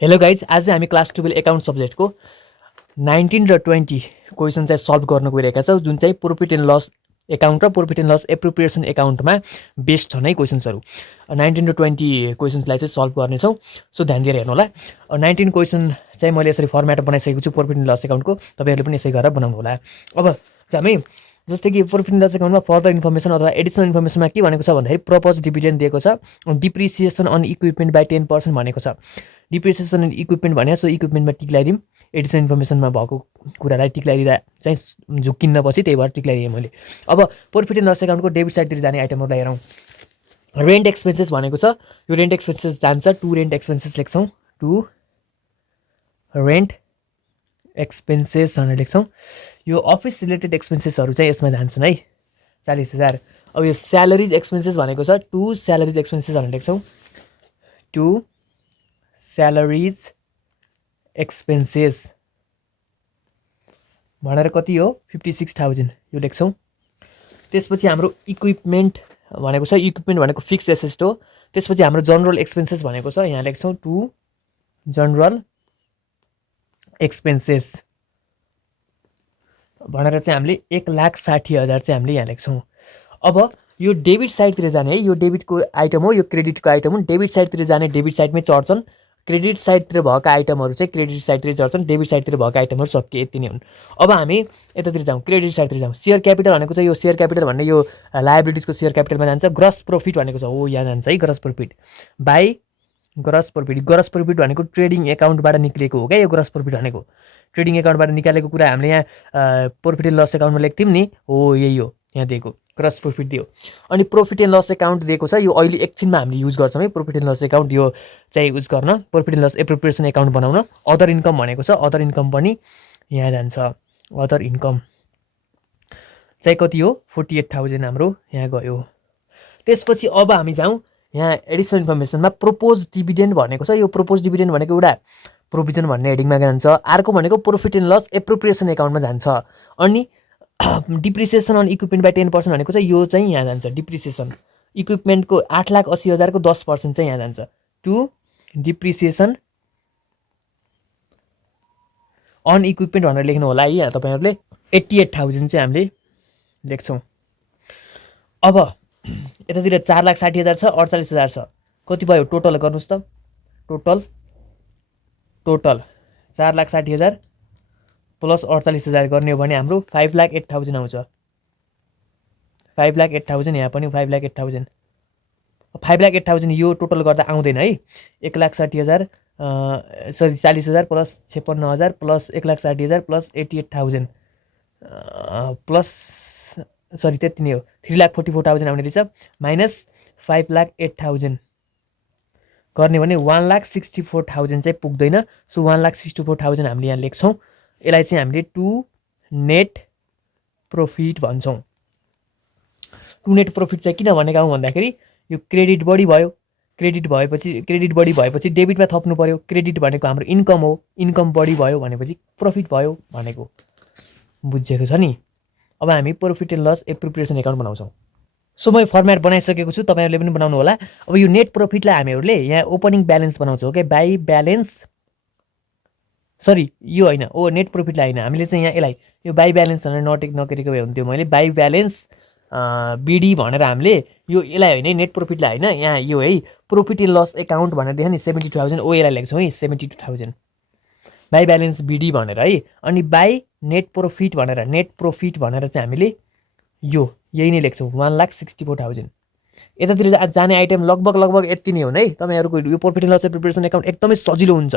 Hello guys, आज चाहिँ हामी क्लास 12 एकाउन्ट सब्जेक्टको 19 र 20 क्वेसन चाहिँ सल्भ गर्न गइरहेका छौँ, जुन चाहिँ प्रोफिट एन्ड लस एकाउन्ट र प्रोफिट एन्ड लस एप्रोप्रिएसन एकाउन्टमा बेस्ड छन् है क्वेसन्सहरू। 19 र 20 क्वेसन्सलाई चाहिँ सल्भ गर्नेछौँ, सो ध्यान दिएर हेर्नु होला। 19 क्वेसन चाहिँ मैले यसरी फर्मेट बनाइसकेको छु प्रोफिट एन्ड लस एकाउन्टको, तपाईँहरूले पनि यसै गरेर बनाउनु होला। अब चाहिँ हामी जस्तै कि प्रोफिट एन्ड लस एकाउन्टमा फर्दर इन्फर्मेसन अथवा एडिसनल इन्फर्मेसनमा के भनेको छ भन्दाखेरि प्रपोज डिभिडेन्ड दिएको छ, डिप्रिसिएसन अन इक्विपमेन्ट बाई 10% भनेको छ। डिप्रिसिएसन अन इक्विपमेन्ट भने सो इक्विपमेन्टमा टिक लगाइदिउँ, एडिसनल इन्फर्मेसनमा भएको कुरालाई टिक लगाइदिँदा चाहिँ झुक्किन्न पछि, त्यही भएर टिक लगाइदिएँ मैले। अब प्रोफिट एन्ड लस एकाउन्टको डेबिट साइडतिर जाने आइटमहरूलाई हेरौँ। रेन्ट एक्सपेन्सेस भनेको छ, यो रेन्ट एक्सपेन्सेस जान्छ, टु रेन्ट एक्सपेन्सेस लेख्छौँ, टु रेन्ट एक्सपेन्सेस भनेर लेख्छौँ। यो अफिस रिलेटेड एक्सपेन्सेसहरू चाहिँ यसमा जान्छन् है, 40,000। अब यो स्यालेरिज एक्सपेन्सेस भनेको छ, टु स्यालेरिज एक्सपेन्सेस भनेर लेख्छौँ, टु स्यालेरिज एक्सपेन्सेस भनेर कति हो 56,000 यो लेख्छौँ। त्यसपछि हाम्रो इक्विपमेन्ट भनेको छ, इक्विपमेन्ट भनेको फिक्स एसेट हो। त्यसपछि हाम्रो जनरल एक्सपेन्सेस भनेको छ, यहाँ लेख्छौँ टु जनरल एक्सपेन्सेस भनेर चाहिँ हामीले 1,60,000 चाहिँ हामीले यहाँ लेख्छौँ। अब यो डेबिट साइडतिर जाने है, यो डेबिटको आइटम हो, यो क्रेडिटको आइटम हो। डेबिट साइडतिर जाने डेबिट साइडमै चढ्छन्, क्रेडिट साइडतिर भएका आइटमहरू चाहिँ क्रेडिट साइडतिर चढ्छन्, डेबिट साइडतिर भएका आइटमहरू सबके यति नै हुन्। अब हामी यतातिर जाउँ, क्रेडिट साइडतिर जाउँ। सेयर क्यापिटल भनेको चाहिँ यो सेयर क्यापिटल भन्ने यो लायबिलिटिजको सेयर क्यापिटलमा जान्छ। ग्रस प्रफिट भनेको छ, हो यहाँ जान्छ है, gross profit by gross profit. Gross profit भनेको ट्रेडिङ एकाउन्टबाट निक्लेको हो क्या, यो ग्रस प्रफिट भनेको ट्रेडिङ एकाउन्टबाट निकालेको कुरा हामीले यहाँ प्रोफिट एन्ड लस एकाउन्टमा लेख्थ्यौँ नि, हो यही हो, यहाँ दिएको ग्रस प्रफिट दियो। अनि प्रोफिट एन्ड लस एकाउन्ट दिएको छ, यो अहिले एकछिनमा हामीले युज गर्छौँ है प्रोफिट एन्ड लस एकाउन्ट, यो चाहिँ युज गर्न profit and loss appropriation account बनाउन। अदर इन्कम भनेको छ, अदर इन्कम पनि यहाँ जान्छ। अदर इन्कम चाहिँ कति हो 48,000 हाम्रो यहाँ गयो। त्यसपछि अब हामी जाउँ यहाँ एडिसनल इन्फर्मेसनमा प्रोपोज डिभिडेन्ड भनेको छ। यो प्रोपोज डिभिडेन्ड भनेको एउटा प्रोभिजन भन्ने हेडिङमा जान्छ। अर्को भनेको प्रोफिट एन्ड लस एप्रोप्रिएसन एकाउन्टमा जान्छ। अनि डिप्रिसिएसन अन इक्विपमेन्ट बाई 10% भनेको चाहिँ यो चाहिँ यहाँ जान्छ। डिप्रिसिएसन इक्विपमेन्टको 8,80,000 को 10% चाहिँ यहाँ जान्छ टु डिप्रिसिएसन अन इक्विपमेन्ट भनेर लेख्नु होला है, यहाँ तपाईँहरूले 88,000 चाहिँ हामीले लेख्छौँ। अब यतातिर 4,60,000 छ, 48,000 छ, कति भयो टोटल गर्नुहोस् त। टोटल 4,60,000 प्लस 48,000 गर्ने हो भने हाम्रो 5,08,000 आउँछ। 5,08,000 यहाँ पनि 5,08,000। 5,08,000 यो टोटल गर्दा आउँदैन है। 1,60,000 sorry 40,000 plus 56,000 plus 1,60,000 plus 88,000 plus sorry त्यति नै हो, 3,44,000 आउने रहेछ। माइनस 5,08,000 गर्ने भने 1,64,000 चाहिँ पुग्दैन। सो 1,64,000 हामीले यहाँ लेख्छौँ। यसलाई चाहिँ हामीले टु नेट प्रफिट भन्छौँ। टु नेट प्रफिट चाहिँ किन भनेका हौँ भन्दाखेरि यो क्रेडिट बढी भयो, क्रेडिट बढी भएपछि डेबिटमा थप्नु पर्यो। क्रेडिट भनेको हाम्रो इन्कम हो, इन्कम बढी भयो भनेपछि प्रफिट भयो भनेको बुझेको छ नि। अब हामी profit and loss appropriation account बनाउँछौँ। सो मैले फर्मेट बनाइसकेको छु, तपाईँहरूले पनि बनाउनु होला। अब यो नेट प्रफिटलाई हामीहरूले यहाँ ओपनिङ ब्यालेन्स बनाउँछौँ, ओके, बाई ब्यालेन्स सरी यो होइन, ओ नेट प्रफिटलाई होइन, हामीले चाहिँ यहाँ यसलाई यो बाई ब्यालेन्स भनेर नकेरेको भए हुन्थ्यो मैले। बाई ब्यालेन्स बिडी भनेर हामीले यो यसलाई होइन, नेट प्रफिटलाई होइन, यहाँ यो है प्रोफिट एन्ड लस एकाउन्ट भनेर देख्यो नि 72,000, ओ यसलाई लेख्छौँ है 72,000 बाई ब्यालेन्स बिडी भनेर है। अनि बाई नेट प्रफिट भनेर चाहिँ हामीले यो यही नै लेख्छौँ 1,64,000। यतातिर जाने आइटम लगभग यति नै हो है। तपाईँहरूको यो profit and loss appropriation account एकदमै सजिलो हुन्छ।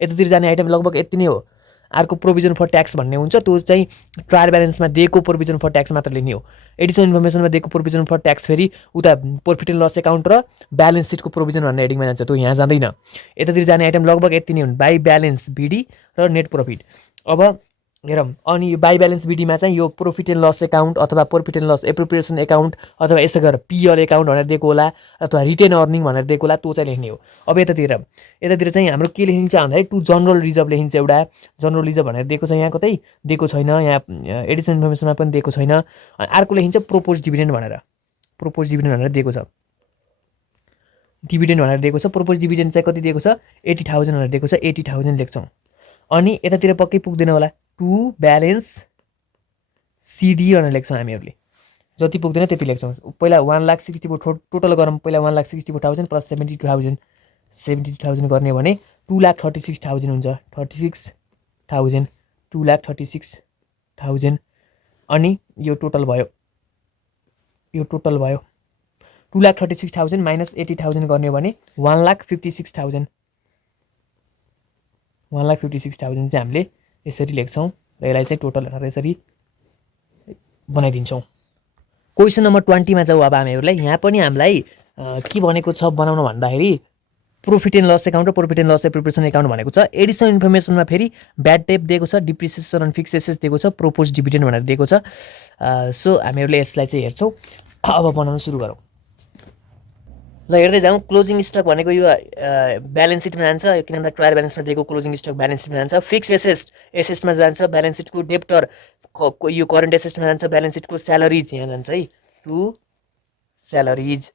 यतातिर जाने आइटम लगभग यति नै हो। अर्को प्रोभिजन फर ट्याक्स भन्ने हुन्छ, त्यो चाहिँ ट्रायल ब्यालेन्समा दिएको प्रोभिजन फर ट्याक्स मात्र लेख्ने हो। एडिसनल इन्फर्मेसनमा दिएको प्रोभिजन फर ट्याक्स फेरि उता प्रोफिट एन्ड लस एकाउन्ट र ब्यालेन्स सिटको प्रोभिजन भन्ने हेडिङमा जान्छ, त्यो यहाँ जाँदैन। यतातिर जाने आइटम लगभग यति नै हुन्, बाई ब्यालेन्स बिडी र नेट प्रफिट। अब हेरौँ, अनि बाई ब्यालेन्स बिडीमा चाहिँ यो प्रोफिट एन्ड लस एकाउन्ट अथवा profit and loss appropriation account अथवा यसै गरेर पिएल एकाउन्ट भनेर दिएको होला अथवा रिटेन अर्निङ भनेर दिएको होला, त्यो चाहिँ लेख्ने हो। अब यतातिर चाहिँ हाम्रो के लेखिन्छ भन्दाखेरि टु जनरल रिजर्भ लेखिन्छ। एउटा जनरल रिजर्भ भनेर दिएको छ, यहाँ कतै दिएको छैन, यहाँ एडिसनल इन्फर्मेसनमा पनि दिएको छैन। अर्को लेखिन्छ प्रोपोज डिभिडेन्ड भनेर दिएको छ। डिभिडेन्ड भनेर दिएको छ। प्रोपोज डिभिडेन्ड चाहिँ कति दिएको छ 80,000 भनेर दिएको छ। 80,000 लेख्छौँ। अनि यतातिर पक्कै पुग्दैन होला, टु ब्यालेन्स सिडी भनेर लेख्छौँ हामीहरूले। जति पुग्दैन त्यति लेख्छौँ। पहिला 1,64,000 टोटल गरौँ। पहिला 1,64,000 प्लस 72,000 72,000 गर्ने भने 2,36,000 हुन्छ। 36,000 2,36,000 अनि यो टोटल भयो 2,36,000 माइनस 80,000 गर्ने भने 1,56,000 1,56,000 चाहिँ हामीले यसरी लेख्छौँ र यसलाई चाहिँ टोटल भनेर यसरी बनाइदिन्छौँ। क्वेसन नम्बर 20 मा जाउँ अब हामीहरूलाई। यहाँ पनि हामीलाई के भनेको छ बनाउन भन्दाखेरि प्रॉफिट एन्ड लस एकाउन्ट र profit and loss appropriation account भनेको छ। एडिसनल इन्फर्मेसनमा फेरि ब्याड डेट दिएको छ, डिप्रिसिएसन एन्ड फिक्स एसेट्स दिएको छ, प्रोपोज डिभिडेन्ड भनेर दिएको छ। सो हामीहरूले यसलाई चाहिँ हेर्छौँ। अब बनाउन सुरु गरौँ। ल हेर्दै जाउँ। क्लोजिङ स्टक भनेको यो ब्यालेन्स सिटमा जान्छ, किनभने ट्रायल ब्यालेन्समा दिएको क्लोजिङ स्टक ब्यालेन्स सिटमा जान्छ। फिक्स एसेट्समा जान्छ, ब्यालेन्स सिटको डेप्टर यो करेन्ट एसेट्समा जान्छ, ब्यालेन्स सिटको स्यालेरिज यहाँ जान्छ है, टु स्यालेरिज।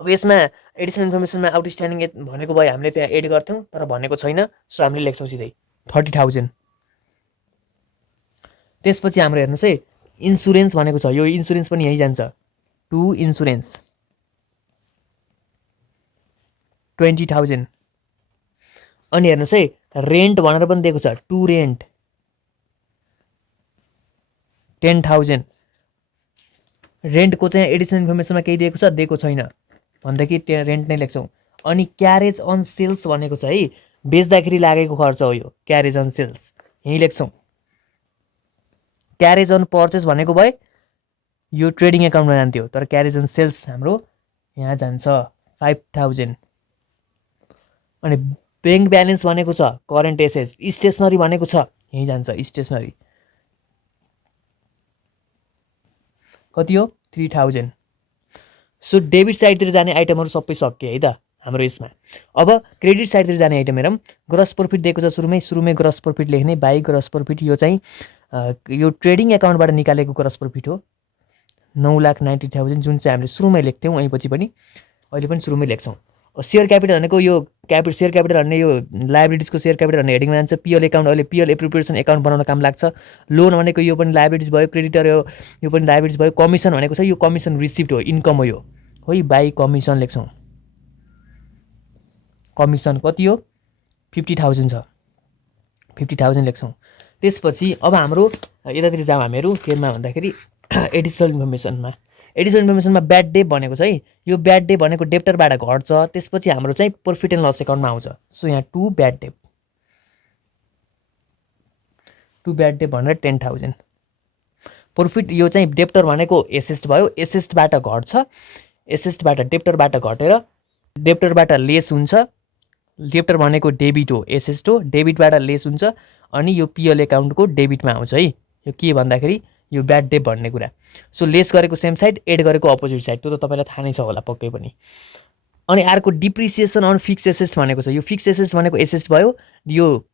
अब यसमा एडिसनल इन्फर्मेसनमा आउटस्ट्यान्डिङ भनेको भयो हामीले त्यहाँ एड गर्थ्यौँ, तर भनेको छैन, सो हामीले लेख्छौँ सिधै 30,000। त्यसपछि हाम्रो हेर्नुहोस् है, इन्सुरेन्स भनेको छ, यो इन्सुरेन्स पनि यहीँ जान्छ, टु इन्सुरेन्स 20,000। अनि हेर्नुहोस् है, रेन्ट भनेर पनि दिएको छ, टु रेन्ट 10,000। रेन्टको चाहिँ एडिसनल इन्फर्मेसनमा केही दिएको छ, दिएको छैन भनेदेखि त्यहाँ रेन्ट नै लेख्छौँ। अनि क्यारेज अन सेल्स भनेको छ है, बेच्दाखेरि लागेको खर्च हो यो, क्यारेज अन सेल्स यहीँ लेख्छौँ। क्यारेज अन पर्चेस भनेको भए यो ट्रेडिङ एकाउन्टमा जान्थ्यो, तर क्यारेज अन सेल्स हाम्रो यहाँ जान्छ 5,000। अनि ब्याङ्क ब्यालेन्स भनेको छ करेन्ट एसेट्स। स्टेसनरी भनेको छ यहीँ जान्छ, स्टेसनरी कति हो 3,000। सो डेबिट साइडतिर जाने आइटमहरू सबै सकियो है त हाम्रो यसमा। अब क्रेडिट साइडतिर जाने आइटम हेरौँ। ग्रस प्रॉफिट दिएको छ सुरुमै ग्रस प्रॉफिट लेख्ने, बाई ग्रस प्रॉफिट। यो चाहिँ यो ट्रेडिङ एकाउन्टबाट निकालेको ग्रस प्रॉफिट हो 9,90,000, जुन चाहिँ हामीले सुरुमै लेख्थ्यौँ, અહીં पछि पनि अहिले पनि सुरुमै लेख्छौँ। सेयर क्यापिटल भनेको यो सेयर क्यापिटल भन्ने यो लायबिलिटिजको सेयर क्यापिटल भन्ने हेडिङमा जान्छ। पिएल एकाउन्ट अहिले पिएल एप्रोप्रिएसन एकाउन्ट बनाउन काम लाग्छ। लोन भनेको यो पनि लायबिलिटिज भयो, क्रेडिटर यो पनि लायबिलिटिज भयो। कमिसन भनेको छ यो कमिसन रिसिप्ट हो, इन्कम हो यो है, बाई कमिसन लेख्छौँ। कमिसन कति हो 50,000 छ, 50,000 लेख्छौँ। त्यसपछि अब हाम्रो यतातिर जाउँ हामीहरू केमा भन्दाखेरि एडिसनल इन्फर्मेसनमा। एडिसनल इन्फर्मेसनमा ब्याड डेट भनेको छ है, यो ब्याड डेट भनेको डेप्टरबाट घट्छ, त्यसपछि हाम्रो चाहिँ प्रॉफिट एन्ड लस एकाउन्टमा आउँछ। सो यहाँ टु ब्याड डेट भनेर 10,000। प्रॉफिट यो चाहिँ डेप्टर भनेको एसेस्ट भयो, एसेस्टबाट घट्छ, एसेस्टबाट डेप्टरबाट घटेर डेप्टरबाट लेस हुन्छ। डेप्टर भनेको डेबिट हो, एसेस्ट हो, डेबिटबाट लेस हुन्छ। अनि यो पिएल एकाउन्टको डेबिटमा आउँछ है। यो के भन्दाखेरि यो ब्याड डेट भन्ने कुरा। सो लेस गरेको सेम साइड, एड गरेको अपोजिट साइड, त्यो त तपाईँलाई थाहा नै छ होला पक्कै पनि। अनि अर्को डिप्रिसिएसन अन फिक्स एसेट्स भनेको छ। यो फिक्स एसेट्स भनेको एसेट्स भयो, यो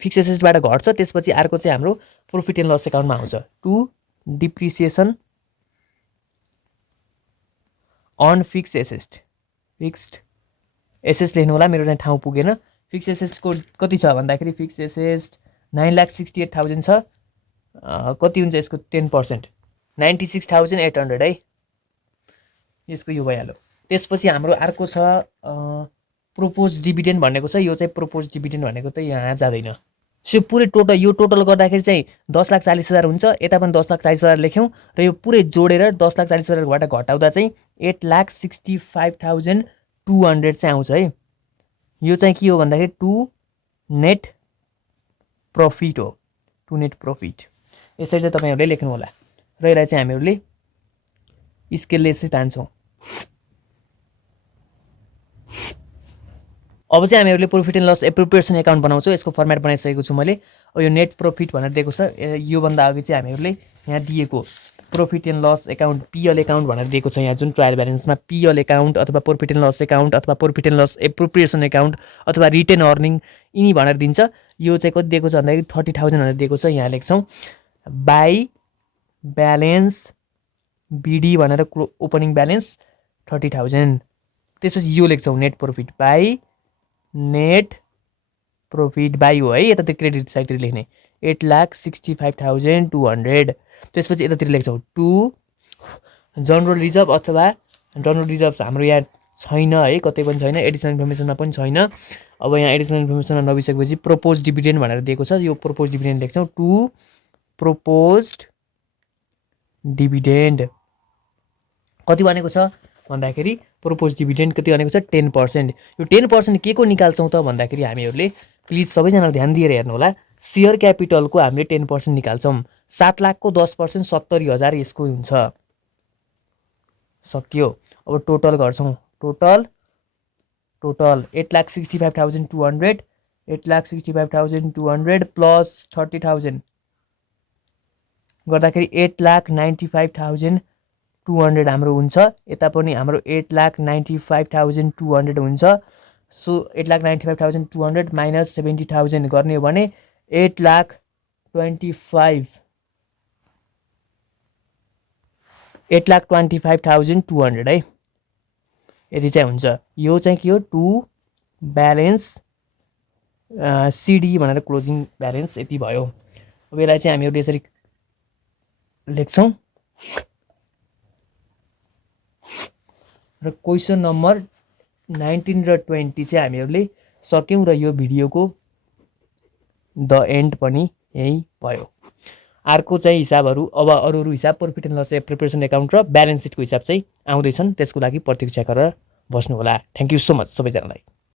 फिक्स एसेट्सबाट घट्छ, त्यसपछि अर्को चाहिँ हाम्रो प्रॉफिट एन्ड लस एकाउन्टमा आउँछ, to depreciation on fix asset. Fixed assets लेख्नु होला, मेरो चाहिँ ठाउँ पुगेन। फिक्स एसेट्सको कति छ भन्दाखेरि फिक्स एसेट्स 9,68,000 छ। कति हुन्छ यसको 10%, 96,800 है, यसको यो भइहाल्यो। त्यसपछि हाम्रो अर्को छ प्रोपोज डिभिडेन्ड भनेको छ। यो चाहिँ प्रोपोज डिभिडेन्ड भनेको त यहाँ जाँदैन। सो पुरै यो टोटल गर्दाखेरि चाहिँ 10,40,000 हुन्छ। यता पनि 10,40,000 लेख्यौँ र यो पुरै जोडेर 10,40,000बाट घटाउँदा चाहिँ 8,65,200 चाहिँ आउँछ है। यो चाहिँ के हो भन्दाखेरि टु नेट प्रॉफिट हो, टु नेट प्रॉफिट। यसरी चाहिँ तपाईँहरूले लेख्नु होला र यसलाई चाहिँ हामीहरूले स्केलले चाहिँ तान्छौँ। अब चाहिँ हामीहरूले profit and loss appropriation account बनाउँछौँ। यसको फर्मेट बनाइसकेको छु मैले। अब यो नेट प्रॉफिट भनेर दिएको छ। योभन्दा अघि चाहिँ हामीहरूले यहाँ दिएको profit and loss account PL account भनेर दिएको छ। यहाँ जुन ट्रायल ब्यालेन्समा पिएल एकाउन्ट अथवा प्रॉफिट एन्ड लस एकाउन्ट अथवा profit and loss appropriation account अथवा रिटेन अर्निङ यिनी भनेर दिन्छ। यो चाहिँ कति दिएको छ भन्दाखेरि 30,000 भनेर दिएको छ। यहाँ लेख्छौँ बाई ब्यालेन्स बिडी भनेर ओपनिङ ब्यालेन्स 30,000 त्यसपछि यो लेख्छौँ नेट प्रॉफिट बाई हो है, यतातिर क्रेडिट साइडतिर लेख्ने 8,65,200। त्यसपछि यतातिर लेख्छौँ 2 जनरल रिजर्भ अथवा जनरल रिजर्भ हाम्रो यहाँ छैन है, कतै पनि छैन, एडिसनल इन्फर्मेसनमा पनि छैन। अब यहाँ एडिसनल इन्फर्मेसनमा नबिसकेपछि प्रोपोज डिभिडेन्ड भनेर दिएको छ, यो प्रोपोज डिभिडेन्ड लेख्छौँ 2 प्रोपोज्ड डिभिडेन्ड कति भनेको छ भन्दाखेरि प्रोपोज डिभिडेन्ड कति भनेको छ 10%। यो 10% के को निकाल्छौँ त भन्दाखेरि हामीहरूले प्लिज सबैजना ध्यान दिएर हेर्नु होला, सेयर क्यापिटलको हामीले 10% निकाल्छौँ। 7 लाखको 10% 70,000 यसको हुन्छ। सक्यो। अब टोटल गर्छौँ, टोटल 8,65,200 8,65,200 प्लस 30,000 गर्दाखेरि 8,95,200 हाम्रो हुन्छ। यता पनि हाम्रो 8,95,200 हुन्छ। सो 8,95,200 माइनस 70,000 गर्ने हो भने 8,25,200 है, यति चाहिँ हुन्छ। यो चाहिँ के हो 2 ब्यालेन्स सिडी भनेर क्लोजिङ ब्यालेन्स यति भयो। अब यसलाई चाहिँ हामीहरूले यसरी लेख्छौँ र क्वेसन नम्बर 19 र 20 चाहिँ हामीहरूले सक्यौँ र यो भिडियोको द एन्ड पनि यही भयो। अर्को चाहिँ हिसाबहरू अब अरू हिसाब profit and loss preparation account र ब्यालेन्स सिटको हिसाब चाहिँ आउँदैछन्, त्यसको लागि प्रतीक्षा गरेर बस्नु होला। थ्याङ्क यू सो मच सबैजनालाई।